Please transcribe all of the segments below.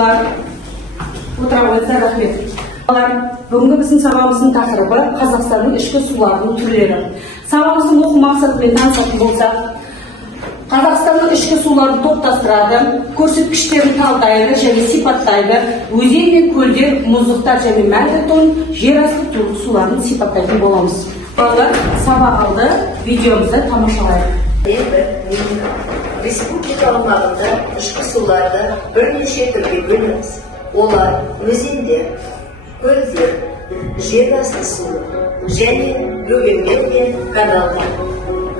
оқушылар, отыра қойыңыздар, рахмет. Бүгінгі біздің сабағымыздың тақырыбы Қазақстанның ішкі суларының түрлері. Сабағымыздың оқу мақсатымен танысатын болсақ, Қазақстанның ішкі суларын топтастырады, көрсеткіштерін талдайды және сипаттайды, өзен мен көлдер, мұздықтар және мәңгі тон жер асты суларын сипаттайтын боламыз. Балалар, сабақ алды, видеомызды тамашалайық. Республика аумағында ішкі суларды бірнеше түрге бөлеміз. Олар өзендер, көлдер, жер асты су және бөгендер мен каналдар.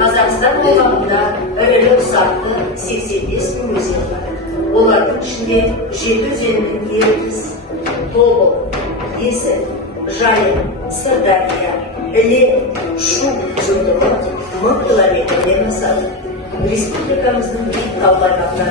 Қазақстан аумағында ірілі ұсақты 85 мың өзен бар. Олардың ішінде 7 өзеннің Ертіс, Тобыл, Есіл, Жайық, Сырдария, Іле, Шу ұзындығы 1000 километрден асады. Республикамыздың биік тауларында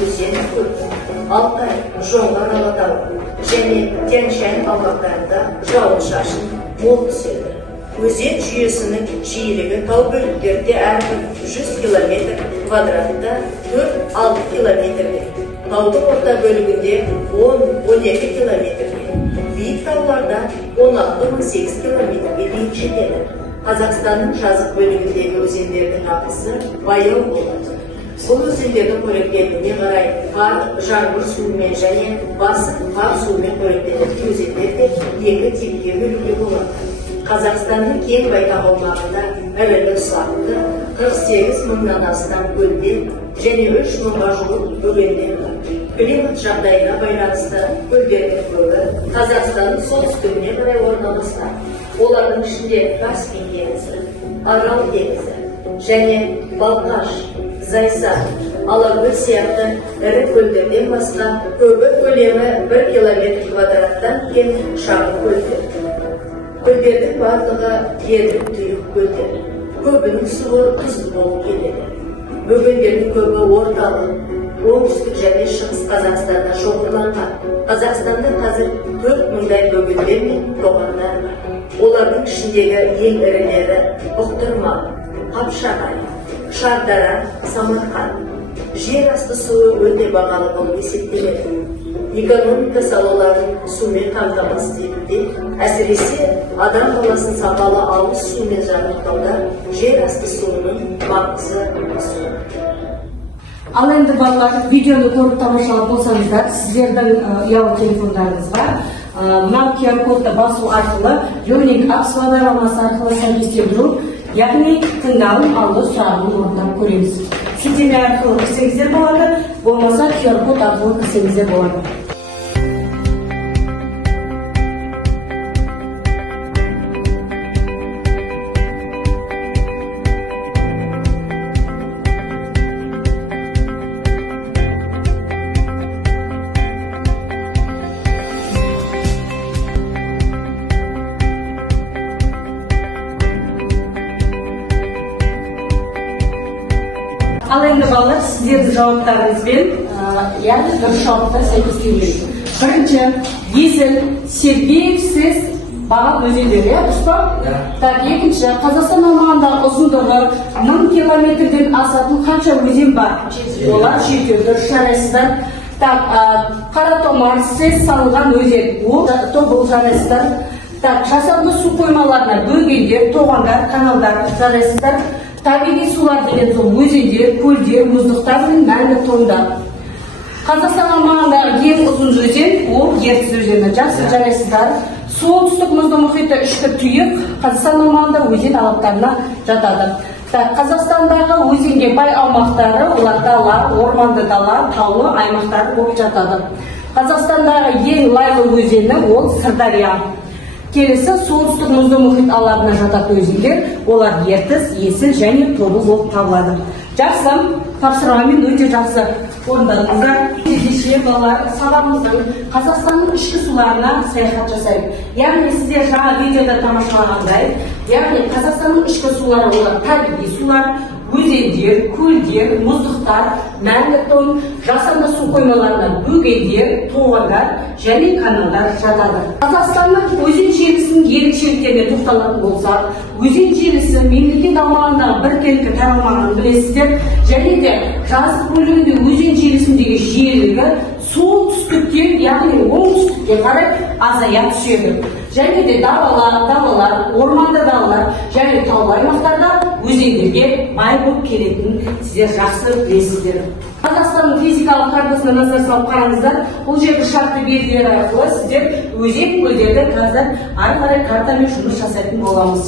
өзен көп. Алтай, Жоңғар Алатауы және Тянь-Шань аумақтарында жауын-шашын мол түседі. Өзен жүйесінің жиілігі тау бөліктерінде әрбір 100 километр квадратында 4-6 километрге, таудың орта бөлігінде 10-12 километрге, биік тауларда 16-18 километрге дейін жетеді. Қазақстанның жазық бөлігіндегі өзендердің ағысы баяу болады. Бұл өзендердің қоректенуіне қарай қар, жаңбыр суымен және басып қар суымен қоректенетін өзендерде екі типке бөлуге болады. Қазақстанның кең байтақ аумағында ірілі ұсақты 48 мыңнан астам көлдер және 3 мыңға жуық бөгендер бар. Климат жағдайына байланысты көлдердің көбі Қазақстанның солтүстігіне қарай орналасқан. Олардың ішінде Каспий теңізі, Арал теңізі және Балқаш, Зайсан, Алакөл сияқты ірі көлдерден басқа көбі көлемі 1 километр квадраттан кем шағын көлдер. Көлдердің барлығы еділ тұйық көлдер. Көбінің суы тұзды болып келеді. Бөгендердің көбі орталық, оңтүстік және шығыс Қазақстанда шоғырланған. Қазақстанда қазір 4000-дай бөгендер мен тоғандар бар. Олардың ішіндегі ең ірілері Бұқтырма, Қапшағай, Шардара, Самарқан. Жер асты суы өте бағалы болып есептеледі. Экономика салаларын сумен қамтамасыз етуде, әсіресе адам баласын сапалы ауыз сумен жабдықтауда жер асты суының маңызы зор. Ал енді балалар, видеоны көріп тамашалап болсаңыздар, сіздердің ұялы телефондарыңызға мынау QR-кодты басу арқылы Learning Apps бағдарламасы арқылы сәйкестендіру, яғни тыңдалым алу сұрағын орындап көреміз. Сілтеме арқылы кірсеңіздер болады, болмаса QR-код арқылы кірсеңіздер болады. Ал енді балалар, сіздердің жауаптарыңызбен дұрыс жауапқа сәйкестендіру. Бірінші, Есіл, Сергеев, сіз баға өзендері, дұрыс па? Екінші, Қазақстан аумағындағы ұзындығы 1000 километрден асатын қанша өзен бар? Олар 7, дұрыс жарайсыздар. Қаратомар, сіз салынған өзен, ол Тобыл жарайсыздар. Жасанды су қоймаларына бөгендер, тоғандар, каналдар жарайсыздар. Табиғи сулар деген сол өзендер, көлдер, мұздықтар мен мәңгі тондар. Қазақстан аумағындағы ең ұзын өзен ол Ертіс өзені. Жақсы жарайсыздар. Солтүстік мұзды мұхиты ішкі тұйық Қазақстан аумағында өзен алаптарына жатады. Қазақстандағы өзенге бай аумақтары олар дала, орманды дала, таулы аймақтар болып жатады. Қазақстандағы ең лайлы өзені ол Сырдария. Келесі солтүстік мұзды мұхит алабына жататын өзендер, олар Ертіс, Есіл және Тобыл болып табылады. Жақсы, тапсырмамен өте жақсы орындадыңыздар. Кеше балалар сабағымыздың Қазақстанның ішкі суларына саяхат жасайық. Яғни сіздер жаңа видеода тамашалағандай, яғни Қазақстанның ішкі сулары олар табиғи сулар, өзендер, көлдер, мұздықтар, мәңгі тон, жасанды су қоймаларына бөгендер, тоғандар және каналдар жатады. Қазақстанның өзен желісінің ерекшеліктеріне тоқталатын болсақ, өзен желісі мемлекет аумағындағы біркелкі таралмағанын білесіздер, және де жазық бөлігінде өзен желісіндегі жиілігі солтүстіктен, яғни оңтүстікке қарай азая түседі. Және де далалар, орманды далалар және таулы аймақтарда өзендерге бай болып келетінін сіздер жақсы білесіздер. Қазақстанның физикалық картасына назар салып қараңыздар. Бұл жерде шартты белгілер арқылы сіздер өзен көлдерді қазір ары қарай картамен жұмыс жасайтын боламыз.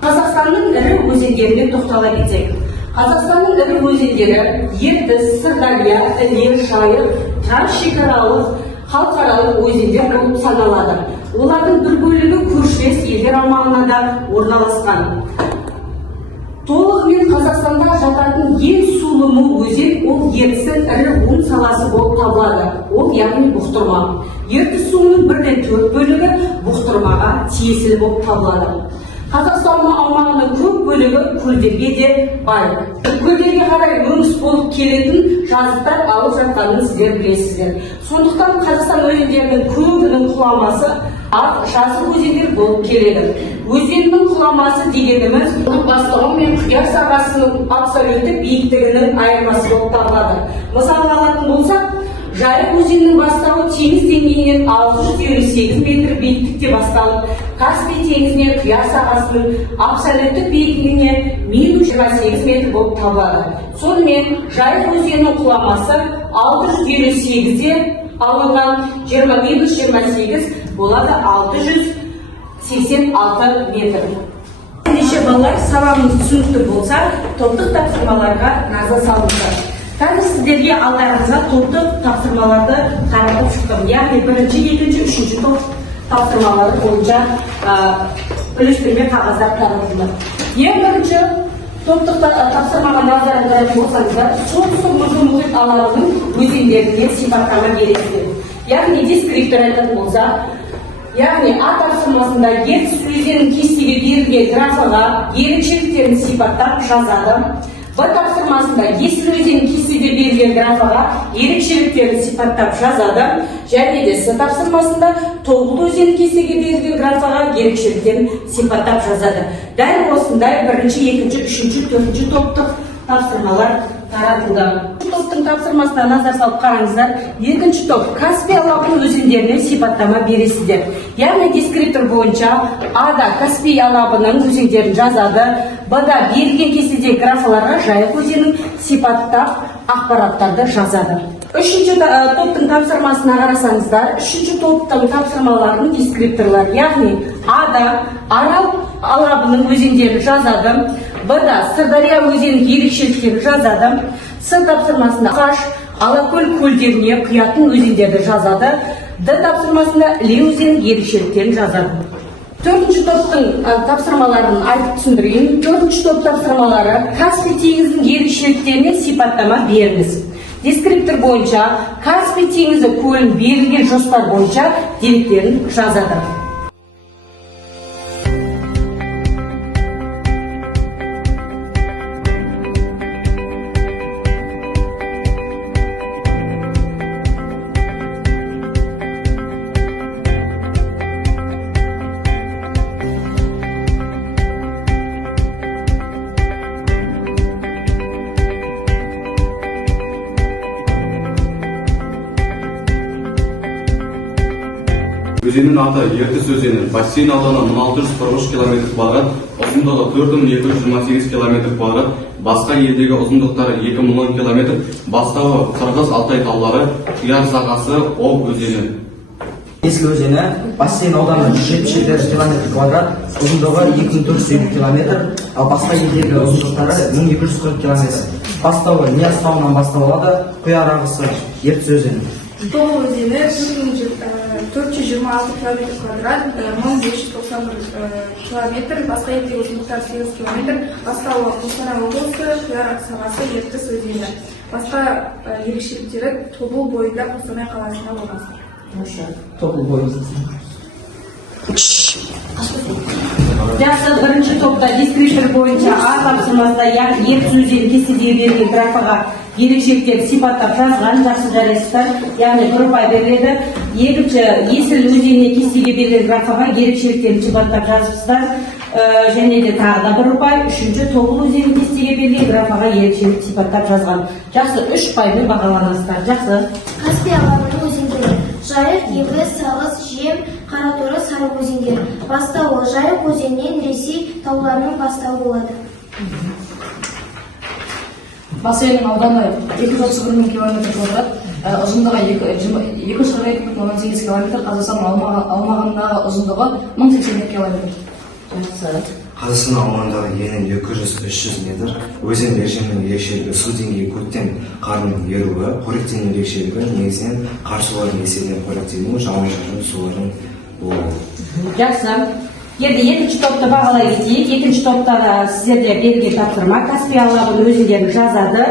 Қазақстанның ірі өзендеріне тоқтала кетсек. Қазақстанның ірі өзендері Ертіс, Сырдария, Іле, Жайық, трансшекаралық, халықаралық өзендер болып саналады. Олардың бір бөлігі көршілес елдер аумағына да орналасқан. Толығымен Қазақстанда жататын ең сулымы өзен ол Ертістің ірі ұн саласы болып табылады. Ол яғни бұқтырма. Ертіс суының 1/4 бөлігі бұқтырмаға тиесілі болып табылады. Қазақстан аумағының көп бөлігі көлдерге де бай. Көлдерге қарай өнгіс болып келетін жазықтар алып жатқанын сіздер білесіздер. Сондықтан Қазақстан өзендерінің көбінің құламасы жазық өзендер болып келеді. Өзеннің құламасы дегеніміз бастығы мен Құяр сағасының абсолюттік биіктігінің айырмасы болып табылады. Мысалы алатын болсақ, Жайық өзенінің бастауы теңіз деңгейінен 658 метр биіктікте басталып, Каспий теңізінен Құяр сағасының абсолюттік биіктігіне -28 метр болып табылады. Сонымен Жайық өзенінің құламасы 658-де алынған 20-28 болады 686 метр. Ендеше балалар, сабағымыз түсінікті болса, топтық тапсырмаларға назар салыңыздар. Қазір сіздерге алдарыңызға топтық тапсырмаларды таратып шықтым. Яғни 1-ші, 2-ші, 3-ші топ тапсырмалары бойынша үлестірме қағаздар таратылды. Ең бірінші топтық тапсырмаға назарыңыздар болсаңыздар, солтүстік мұзды мұхит алабының өзендеріне сипаттама бересіздер. Яғни дескриптор айтатын болса, яғни А тапсырмасында Ертіс өзенінің кестеге берілген графаға ерекшеліктерін сипаттап жазады. Б тапсырмасында Есіл өзенінің кестеге берілген графаға ерекшеліктерін сипаттап жазады. Және де С тапсырмасында Тобыл өзенінің кестеге берілген графаға ерекшеліктерін сипаттап жазады. Дәл осындай 1-ші, 2-ші, 3-ші, 4-ші топтық тапсырмалар таратылды. Топтың тапсырмасына назар салып қараңыздар. 2-ші топ Каспий алабының өзендеріне сипаттама бересіздер. Яғни дескриптор бойынша А-да Каспий алабының өзендерін жазады, Б-да берілген кестедегі графаларға Жайық өзенін сипаттап ақпараттарды жазады. 3-ші топтың тапсырмасына қарасаңыздар, 3-ші топтың тапсырмаларының дескрипторлары, яғни А-да Арал алабының өзендерін жазады, Б-да Сырдария өзенінің ерекшеліктерін жазады, С тапсырмасында Қаш, Алакөл көлдеріне құятын өзендерді жазады, Д тапсырмасында Іле өзенінің ерекшеліктерін жазады. 4-ші топтың тапсырмаларын айтып түсіндірейін. 4-ші топ тапсырмалары Каспий теңізінің ерекшеліктеріне сипаттама беріңіз. Дескриптор бойынша Каспий теңізі көлін берілген жоспар бойынша деректерін жазады. Өзеннің аты Ертіс өзені, бассейн ауданы 1643 км квадрат, ұзындығы 4228 км квадрат, басқа елдегі ұзындықтары 2010 км, бастауы Қырғыз-Алтай таулары, Құяр сағасы, Об өзені. Есіл өзені, бассейн ауданы 177 км квадрат, ұзындығы 2407 км, ал басқа елдегі ұзындықтары 1240 км. Бастауы Нияз тауынан басталады, Құяр ағысы Ертіс өзені. Тобыл өзені 426 км квадрат, 1591 км, басқа елдегі ұзындықтары 8 км, бастауы Қостанай облысы, Құяр сағасы Ертіс өзені. Басқа ерекшеліктері Тобыл бойында Қостанай қаласында орналасқан. Тобыл бойында. Жақсы, 1-ші топта дескриптор бойынша А тапсырмасында яғни Ертіс өзені кестеге берілген графаға ерекшеліктерді сипаттап жазған, жақсы жарайсыздар, яғни группа беріледі. 2-ші Есіл өзеніне кестеге берілген графаға ерекшеліктерді сипаттап жазыпсыздар. және де тағы да 1 ұпай. Үшінші Тобыл өзені кестеге берілген графаға ерекшелік сипаттап жазған. Жақсы, 3 ұпаймен бағаланасыздар. Жақсы. Каспий алабының өзендері: Жайық, Егіс, Сағыз, Жем, Қараторы, Сары өзендері. Бастауы: Жайық өзенінен Ресей тауларының бастауы болады. Бассейннің ауданы 231 мың километр квадрат, ұзындығы 242,18 километр, Қазақстан аумағындағы ұзындығы 1082 километр. Жақсы. Қазақстан аумағындағы ені 200-300 метр. Өзен режимінің ерекшелігі су деңгейі көктем қарының еруі. Қоректену ерекшелігі негізінен қар суларының есебінен қоректену, жауын-шашын сулардың болуы. Жақсы. Енді екінші топты бағалай кетейік. Екінші топта да сіздерде берілген тапсырма Каспий алабының өзендерін жазады,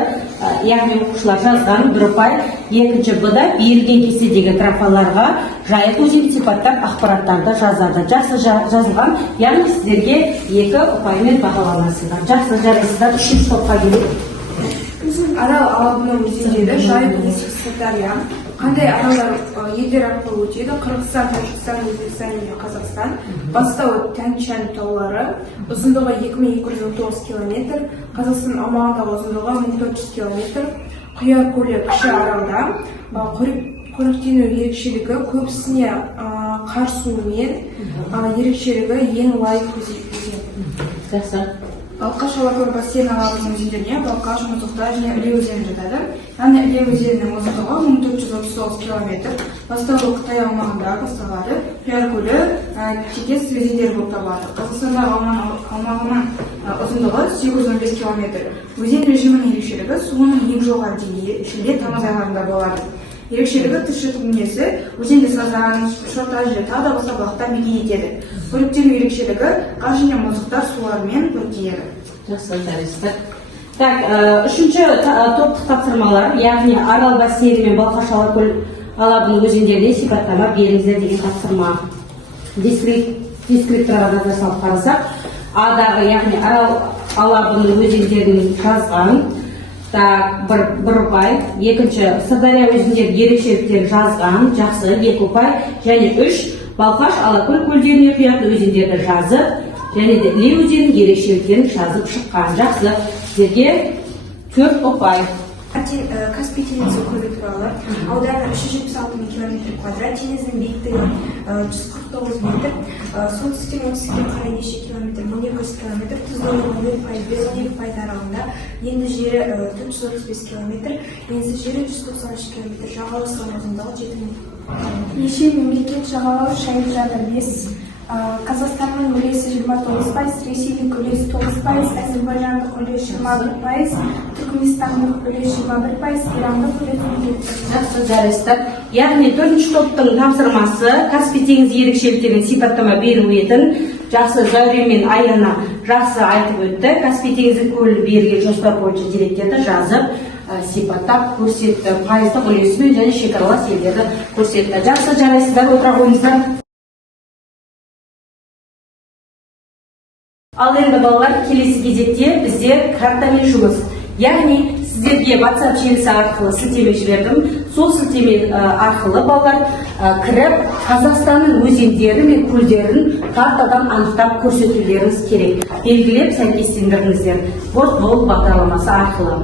яғни оқушылар жазған 1 ұпай. Екінші Б-да берілген кестедегі трафаларға Жайық өзенін сипаттап ақпараттарды жазады. Жақсы жазылған, яғни сіздерге 2 ұпаймен бағаланасыздар. Жақсы жарайсыздар. Үшінші топқа келейік. Арал алабының өзендері: Жайық, Есік, Сырдария. Қандай аралдар елдер арқылы өтеді? Қырғызстан, Тәжікстан, Өзбекстан және Қазақстан. Бастауы Тянь-Шань таулары. Ұзындығы 2219 километр. Қазақстан аумағындағы ұзындығы 1400 километр. Құяр көлі кіші аралда. Қоректену ерекшелігі көбісіне қар суымен, ерекшелігі ең лайық өзен. Жақсы. Балқаш алакөл бассейн алабының өзендеріне Балқаш, Мұздықта және Іле өзені жатады. Яғни Іле өзенінің ұзындығы 1439 километр. Бастауы Қытай аумағында басталады. Құяр көлі текес өзендері болып табылады. Қазақстандағы аумағының ұзындығы 815 километр. Өзен режимінің ерекшелігі суының ең жоғары деңгейі шілде тамыз айларында болады. Ерекшелігі тіршілік мінезі, өзенде сазан, шорта жер, тағы да басқа балықтар мекен етеді. Қоректену ерекшелігі қар және мұздықтар суларымен қоректенеді. Жақсы, жарайсыздар. Үшінші топтық тапсырмалар, яғни Арал бассейні мен Балқаш алабының өзендеріне сипаттама беріңіздер деген тапсырма. Дескрипторға назар салып қарасақ, Адағы, яғни Арал алабының өзендерін жазған. 1 ұпай. Екінші Сырдария өзендері ерекшеліктер жазған. Жақсы, 2 ұпай. Және 3 Балқаш, Алакөл көлдеріне құятын өзендерді жазып, және де Іле өзенінің ерекшеліктерін жазып шыққан. Жақсы, сіздерге 4 ұпай. Каспий теңізі көлі туралы. Ауданы 376 мың километр квадрат, теңіздің биіктігі 149 метр, солтүстіктен оңтүстікке қарай неше километр, 1200 километр, тұздылығы 0,5-12 пайыз аралығында. Енді жері 435 километр, еңсіз жері 193 километр, жағалауының ұзындығы 7 метр. Неше мемлекет жағалау шайып жатыр? 5. Қазақстанның үлесі 29%, Ресейдің үлесі 9%, Әзербайжандық үлесі 21%, Түркменстандық үлесі 21%, Ирандық үлесі 17%. Жақсы, жарайсыздар. Яғни 4-ші топтың тапсырмасы Каспий теңізі ерекшеліктерін сипаттама беру етін жақсы Зәурен мен Аяна жақсы айтып өтті. Каспий теңізі көлі берілген жоспар бойынша деректерді жазып, сипаттап көрсетті. Пайыздық үлесімен және шекаралас елдерді көрсетті. Жақсы, жарайсыздар. Отыра қойыңыздар. Ал енді балалар, келесі кезекте бізде картамен жұмыс. Яғни сіздерге WhatsApp желісі арқылы сілтеме жібердім. Сол сілтеме арқылы балалар кіріп, Қазақстанның өзендері мен көлдерін картадан анықтап көрсетулеріңіз керек. Белгілеп сәйкестендіріңіздер. Бортбол бағдарламасы арқылы.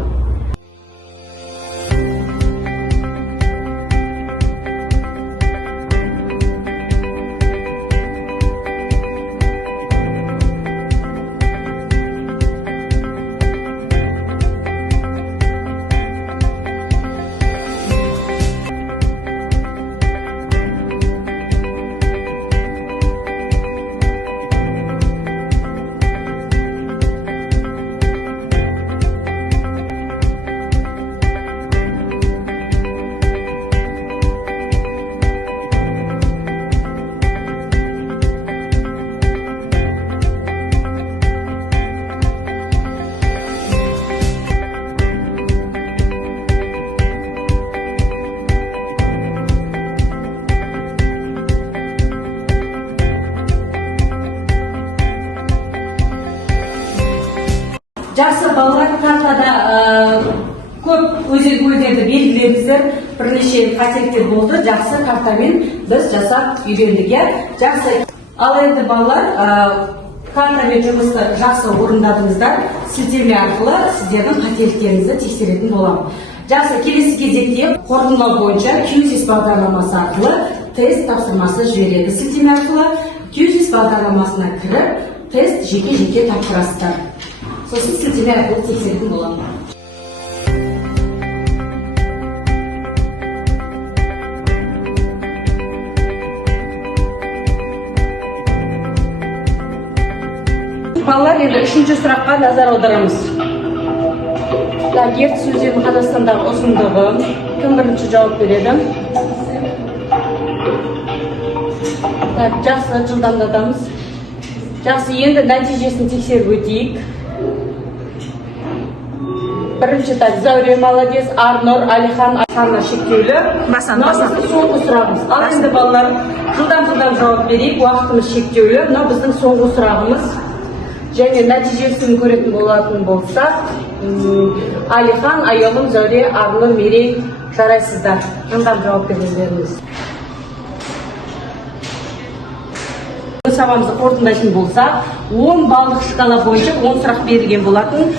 Жақсы, балалар, картада көп өзен көлдерді белгілеріңіздер, бірнеше қателіктер болды. Жақсы, картамен біз жасап үйрендік. Жақсы. Ал енді балалар, картамен жұмысты жақсы орындадыңыздар. Сілтеме арқылы сіздердің қателіктеріңізді тексеретін боламын. Жақсы, келесі кезекте қорытындылау бойынша QSIS бағдарламасы арқылы тест тапсырмасы жібереді. Сілтеме арқылы QSIS бағдарламасына кіріп, тест жеке-жеке тапсырасыздар. Сосын сілтеме арқылы тексеретін боламын. Балалар, енді үшінші сұраққа назар аударамыз. Ертіс өзені Қазақстандағы ұзындығы. Кім бірінші жауап береді? Жақсы, жылдамдатамыз. Жақсы, енді нәтижесін тексеріп өтейік. Бірінші Зәуре молодец, Арнұр, Алихан, Айханға шектеулі. Мынау соңғы сұрағымыз. Ал енді балалар, жылдам жауап берейік, уақытымыз шектеулі. Мынау біздің соңғы сұрағымыз. Және нәтижесін көретін болатын болса, Алихан, Айолым, Зәуре, Арнұр, Мерей жарайсыздар. Жылдам жауап беріңіздеріңіз. Сабағымызды қорытындылайтын болса, 10 балдық шкала бойынша 10 сұрақ берілген болатын.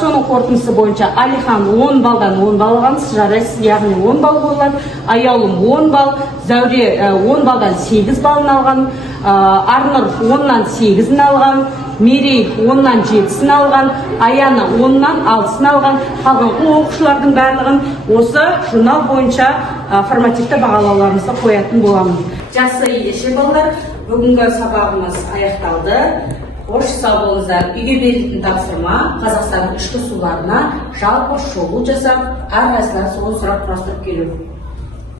Соның қорытындысы бойынша Алихан 10 балдан 10 бал алған, жарайсыз, яғни 10 бал болады. Айолым 10 бал, Зәуре 10 балдан 8 балын алған, Арнұр 10-нан 8-ін алған, Мерей 10-нан 7-сін алған, Аяна 10-нан 6-сін алған. Қалған оқушылардың барлығын осы журнал бойынша формативті бағалауларымызды қоятын боламын. Жақсы, ендеше балалар, бүгінгі сабағымыз аяқталды. Қош сау болыңыздар. Үйге берілетін тапсырма Қазақстанның ішкі суларына жалпы шолу жасап, әрқайсысынан сол сұрақ құрастырып келу.